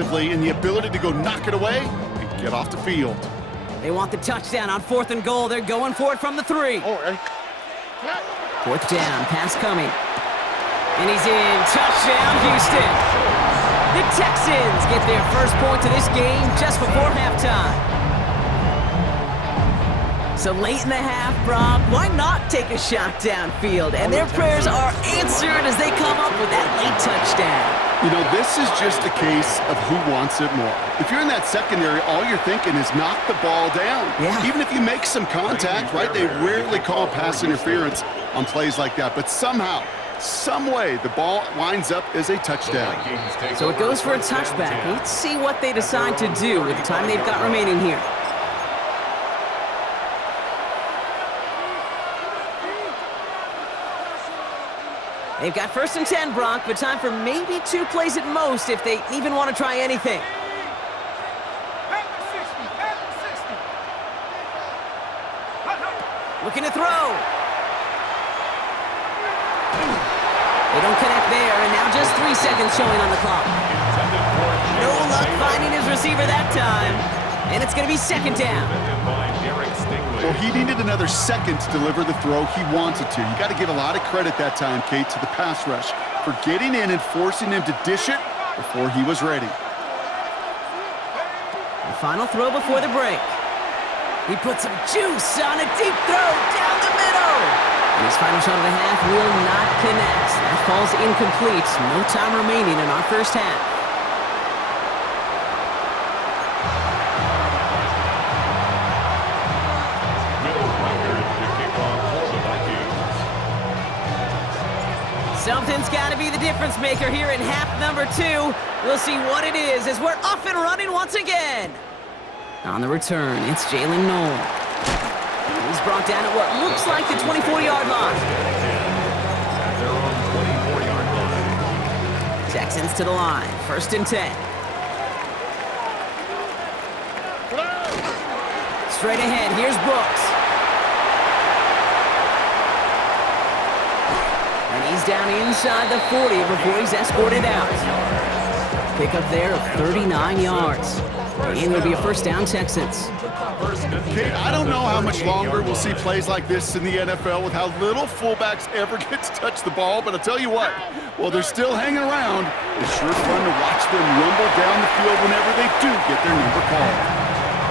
and the ability to go knock it away and get off the field. They want the touchdown on 4th and goal. They're going for it from the 3. 4th down, pass coming. And he's in. Touchdown, Houston. The Texans get their first point to this game just before halftime. So late in the half, Brock, why not take a shot downfield? And their prayers are answered as they come up with that late touchdown. You know, this is just a case of who wants it more. If you're in that secondary, all you're thinking is knock the ball down. Yeah. Even if you make some contact, right? They rarely call pass interference on plays like that. But somehow, some way, the ball winds up as a touchdown. So it goes for a touchback. Let's see what they decide to do with the time they've got remaining here. They've got 1st and 10, Brock, but time for maybe 2 plays at most if they even want to try anything. Looking to throw. They don't connect there, and now just 3 seconds showing on the clock. No luck finding his receiver that time, and it's going to be 2nd down. Well, he needed another second to deliver the throw he wanted to. You got to give a lot of credit that time, Kate, to the pass rush for getting in and forcing him to dish it before he was ready. The final throw before the break. He put some juice on a deep throw down the middle. And his final shot of the half will not connect. That falls incomplete. No time remaining in our first half. Something's got to be the difference maker here in half number 2. We'll see what it is as we're off and running once again. On the return, it's Jalen Noel. He's brought down at what looks like the 24-yard line. Texans to the line, 1st and 10. Straight ahead, here's Brooks. And he's down inside the 40 before he's escorted out. Pickup there of 39 yards. And it'll be a 1st down, Texans. Kate, I don't know how much longer we'll see plays like this in the NFL with how little fullbacks ever get to touch the ball, but I'll tell you what, while they're still hanging around, it's sure fun to watch them rumble down the field whenever they do get their number called.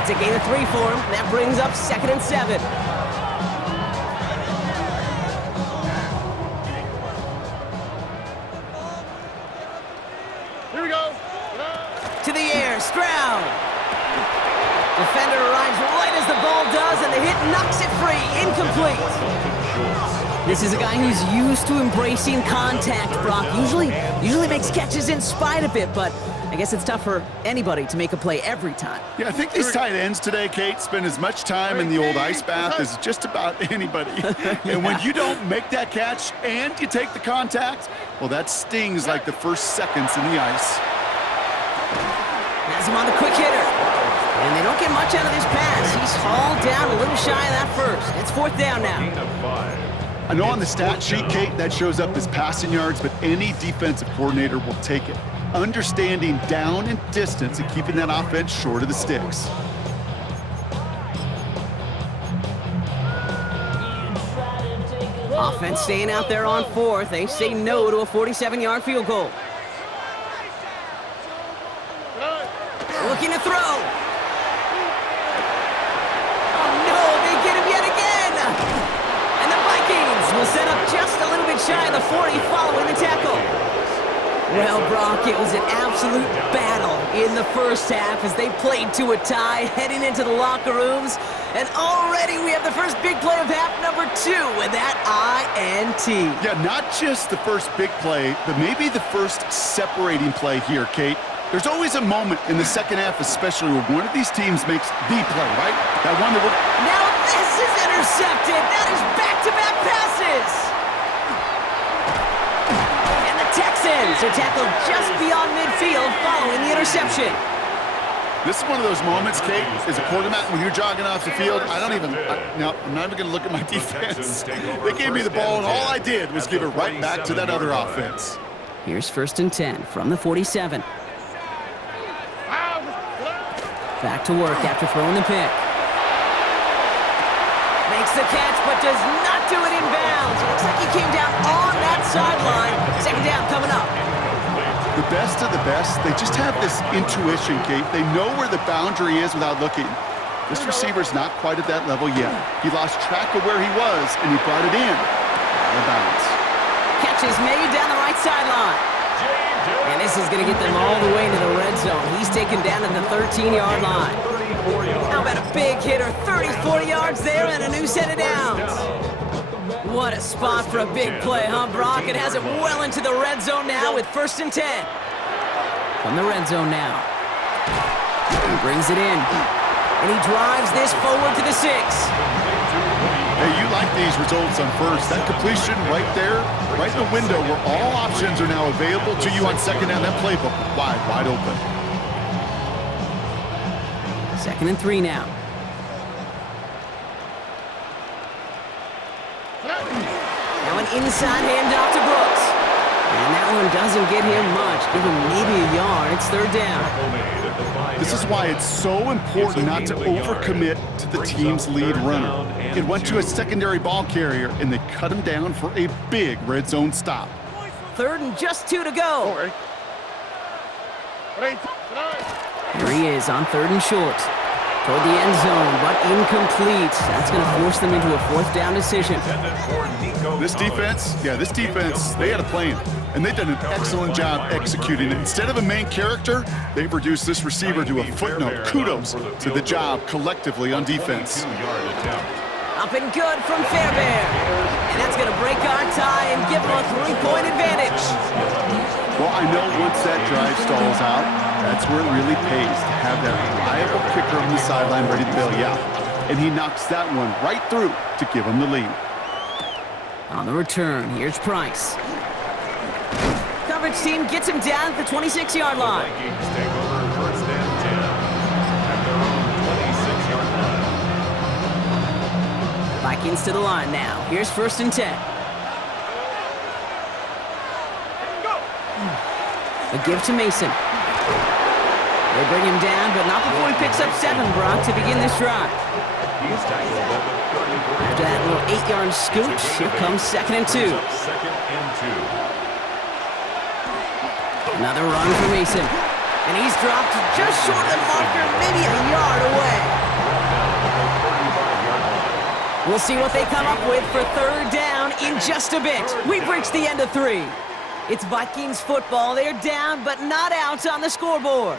It's a gain of 3 for him. That brings up 2nd and 7. Here we go. To the air, Stroud. Defender arrives right as the ball does, and the hit knocks it free. Incomplete. This is a guy who's used to embracing contact, Brock. Usually makes catches in spite of it, but I guess it's tough for anybody to make a play every time. Yeah, I think these tight ends today, Kate, spend as much time in the old ice bath as just about anybody. And when you don't make that catch and you take the contact, well, that stings like the first seconds in the ice. Has him on the quick hitter. And they don't get much out of this pass. He's hauled down a little shy of that first. It's 4th down now. I know on the stat sheet, Kate, that shows up as passing yards, but any defensive coordinator will take it. Understanding down and distance and keeping that offense short of the sticks. Offense staying out there on 4th. They say no to a 47-yard field goal. Looking to throw. Oh, no, they get him yet again. And the Vikings will set up just a little bit shy of the 40 following the tackle. Well, Brock, it was an absolute battle in the first half as they played to a tie heading into the locker rooms. And already we have the first big play of half number 2 with that INT. Yeah, not just the first big play, but maybe the first separating play here, Kate. There's always a moment in the second half, especially where one of these teams makes the play, right? That one that will... Now this is intercepted. That is back-to-back passes. And the Texans are tackled just beyond midfield following the interception. This is one of those moments, Kate, as a quarterback, when you're jogging off the field, I'm not even going to look at my defense. They gave me the ball, and all I did was give it right back to that other offense. Here's 1st and 10 from the 47. Back to work after throwing the pick. Makes the catch, but does not do it in bounds. It looks like he came down on that sideline. Second down coming up. The best of the best, they just have this intuition, Kate. They know where the boundary is without looking. This receiver's not quite at that level yet. He lost track of where he was, and he brought it in. Out of bounds. Catch is made down the right sideline. And this is going to get them all the way into the red zone. He's taken down at the 13-yard line. How about a big hitter? 34 yards there and a new set of downs. What a spot for a big play, huh, Brock? It has it well into the red zone now with 1st and 10. From the red zone now. He brings it in. And he drives this forward to the 6. Hey, you like these results on first. That completion right there, right in the window where all options are now available to you on second down. That playbook wide open. 2nd and 3 now. Now an inside handoff to Brooks. And that one doesn't get him much. Give him maybe a yard. It's 3rd down. This is why it's so important not to overcommit to the team's lead runner. It went to a secondary ball carrier, and they cut him down for a big red zone stop. 3rd and just 2 to go. Here he is on 3rd and short. Toward the end zone, but incomplete. That's going to force them into a 4th down decision. This defense, they had a plan, and they've done an excellent job executing it. Instead of a main character, they've reduced this receiver to a footnote. Kudos to the job collectively on defense. Up and good from Fairbairn. And that's going to break our tie and give them a 3-point advantage. Well, I know once that drive stalls out, that's where it really pays to have that reliable kicker on the sideline ready to bail you out. And he knocks that one right through to give him the lead. On the return, here's Price. Coverage team gets him down at the 26-yard line. Vikings to the line now. Here's 1st and 10. A give to Mason. They bring him down, but not before he picks up 7, Brock, to begin this drive. After that little 8-yard scooch, here comes 2nd and 2. Another run for Mason. And he's dropped just short of the marker, maybe a yard away. We'll see what they come up with for 3rd down in just a bit. We've reached the end of 3. It's Vikings football. They're down, but not out on the scoreboard.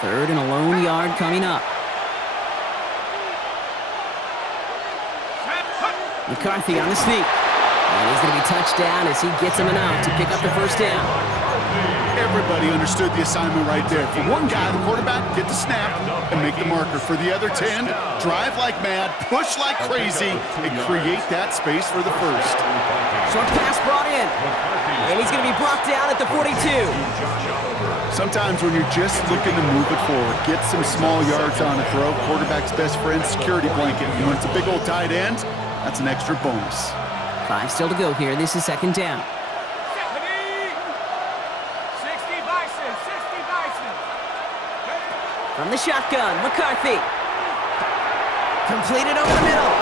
Third and a lone yard coming up. McCarthy on the sneak. And he's going to be touched down as he gets him enough to pick up the 1st down. Everybody understood the assignment right there. For one guy, the quarterback, get the snap and make the marker. For the other 10, drive like mad, push like crazy, and create that space for the 1st. Short pass brought in. And he's going to be blocked down at the 42. Sometimes when you're just looking to move it forward, get some small yards on a throw, quarterback's best friend, security blanket. And when it's a big old tight end, that's an extra bonus. 5 still to go here. This is 2nd down. From the shotgun, McCarthy. Completed over the middle.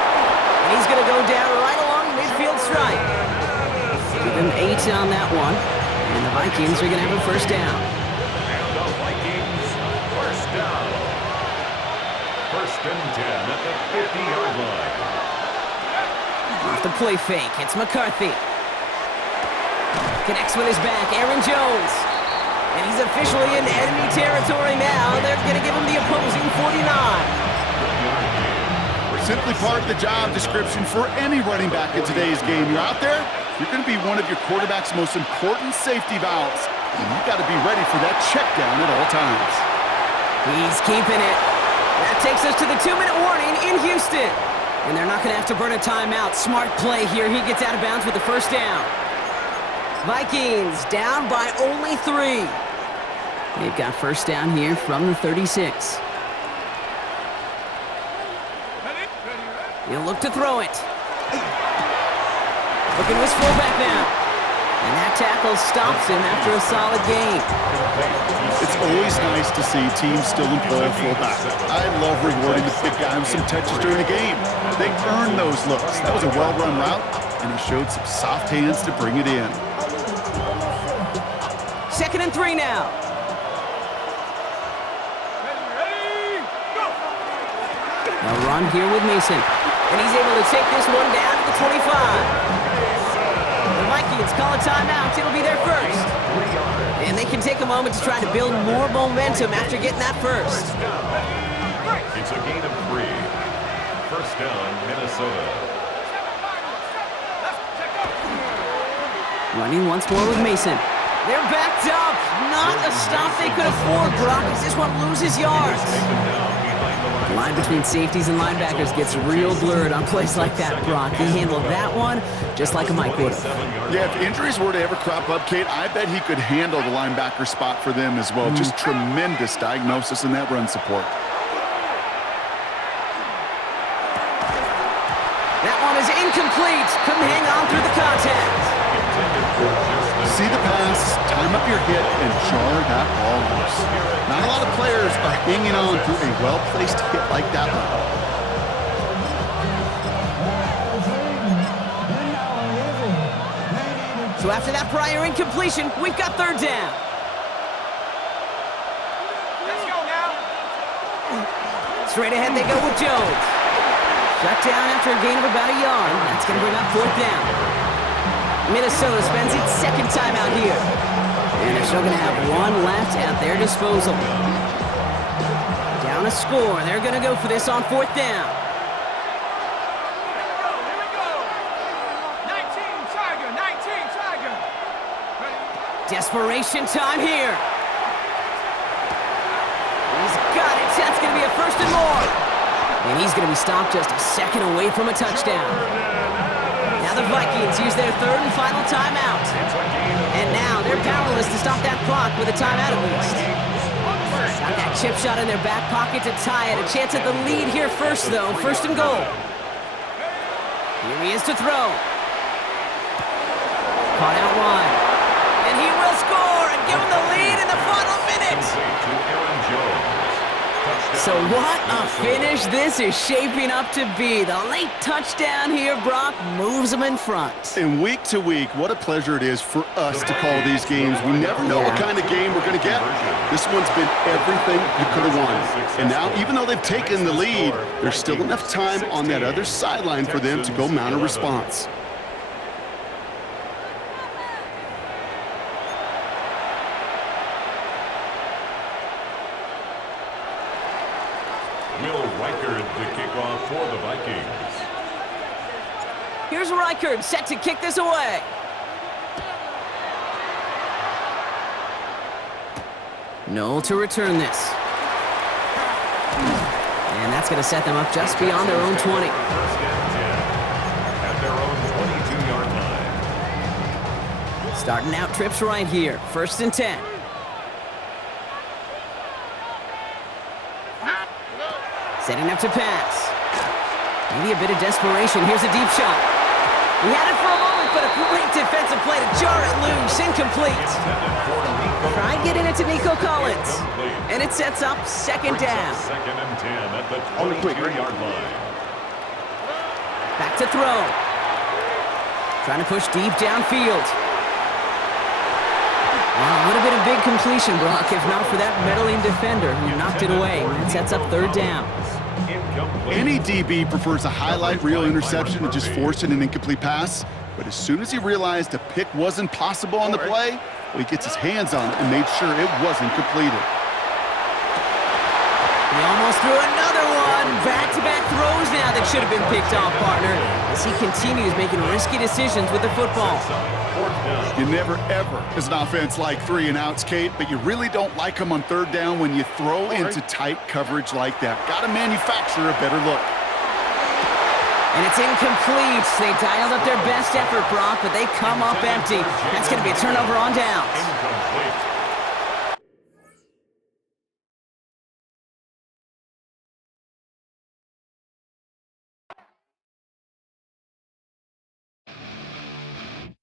And he's going to go down right along the midfield stripe. Give him 8 on that one. And the Vikings are going to have a 1st down. And the Vikings, 1st down. 1st and 10 at the 50-yard line. Off the play fake, it's McCarthy. Connects with his back, Aaron Jones. And he's officially in enemy territory now. They're going to give him the opposing 49. Simply part of the job description for any running back in today's game. You're out there, you're going to be one of your quarterback's most important safety valves. And you've got to be ready for that check down at all times. He's keeping it. That takes us to the 2-minute warning in Houston. And they're not going to have to burn a timeout. Smart play here. He gets out of bounds with the 1st down. Vikings down by only 3. They've got 1st down here from the 36. He'll look to throw it. Looking to his fullback now. And that tackle stops him after a solid gain. It's always nice to see teams still employ a fullback. I love rewarding the big guy with some touches during the game. They earned those looks. That was a well-run route, and he showed some soft hands to bring it in. 2nd and 3 now. A run here with Mason. And he's able to take this one down to the 25. The Vikings call a timeout. It'll be their first. And they can take a moment to try to build more momentum after getting that first. It's a gain of 3. First down, Minnesota. Running once more with Mason. They're backed up. Not a stop they could afford, Brock, as this one loses yards. The line between safeties and linebackers gets real blurred on plays like that, Brock. He handled that one just like a Mike would have. Yeah, if injuries were to ever crop up, Kate, I bet he could handle the linebacker spot for them as well. Just tremendous diagnosis in that run support. That one is incomplete. Couldn't hang on through the contact. See the pass, time up your hit, and jar that ball loose. Not a lot of players are hanging on through a well-placed hit like that one. So after that prior incompletion, we've got 3rd down. Let's go now. Straight ahead they go with Jones. Shut down after a gain of about a yard. That's going to bring up 4th down. Minnesota spends its 2nd timeout here. And they're still going to have one left at their disposal. Down a score. They're going to go for this on 4th down. Here we go. 19 Tiger, 19 Tiger. Desperation time here. He's got it. That's going to be a 1st and more. And he's going to be stopped just a second away from a touchdown. Now the Vikings use their 3rd and final timeout. And now they're powerless to stop that clock with a timeout at least. Got that chip shot in their back pocket to tie it. A chance at the lead here first, though. 1st and goal. Here he is to throw. Caught out wide. And he will score and give him the lead in the final minute. So what a finish this is shaping up to be. The late touchdown here, Brock, moves them in front. And week to week, what a pleasure it is for us to call these games. We never know what kind of game we're going to get. This one's been everything you could have won. And now, even though they've taken the lead, there's still enough time on that other sideline for them to go mount a response. The kickoff for the Vikings. Here's Reichard set to kick this away. Noel to return this. And that's going to set them up just beyond their own 20. First and 10 at their own 22-yard line. Starting out trips right here. 1st and 10. Setting up to pass. Maybe a bit of desperation. Here's a deep shot. He had it for a moment, but a great defensive play to jar it loose. Incomplete. Tried getting it to Nico Collins. And it sets up 2nd down. 2nd and 10 at the 22-yard line. Back to throw. Trying to push deep downfield. Wow, would have been a big completion, Brock, if not for that meddling defender who knocked it away. And sets up 3rd down. Any DB prefers a highlight reel interception to just forcing an incomplete pass. But as soon as he realized a pick wasn't possible on the play, well, he gets his hands on it and made sure it wasn't completed. He almost threw another one. Back-to-back throws now that should have been picked off, partner, as he continues making risky decisions with the football. You never, ever, as an offense, like 3 and outs, Kate, but you really don't like them on 3rd down when you throw into tight coverage like that. Got to manufacture a better look. And it's incomplete. They dialed up their best effort, Brock, but they come up empty. That's going to be a turnover on downs. Incomplete.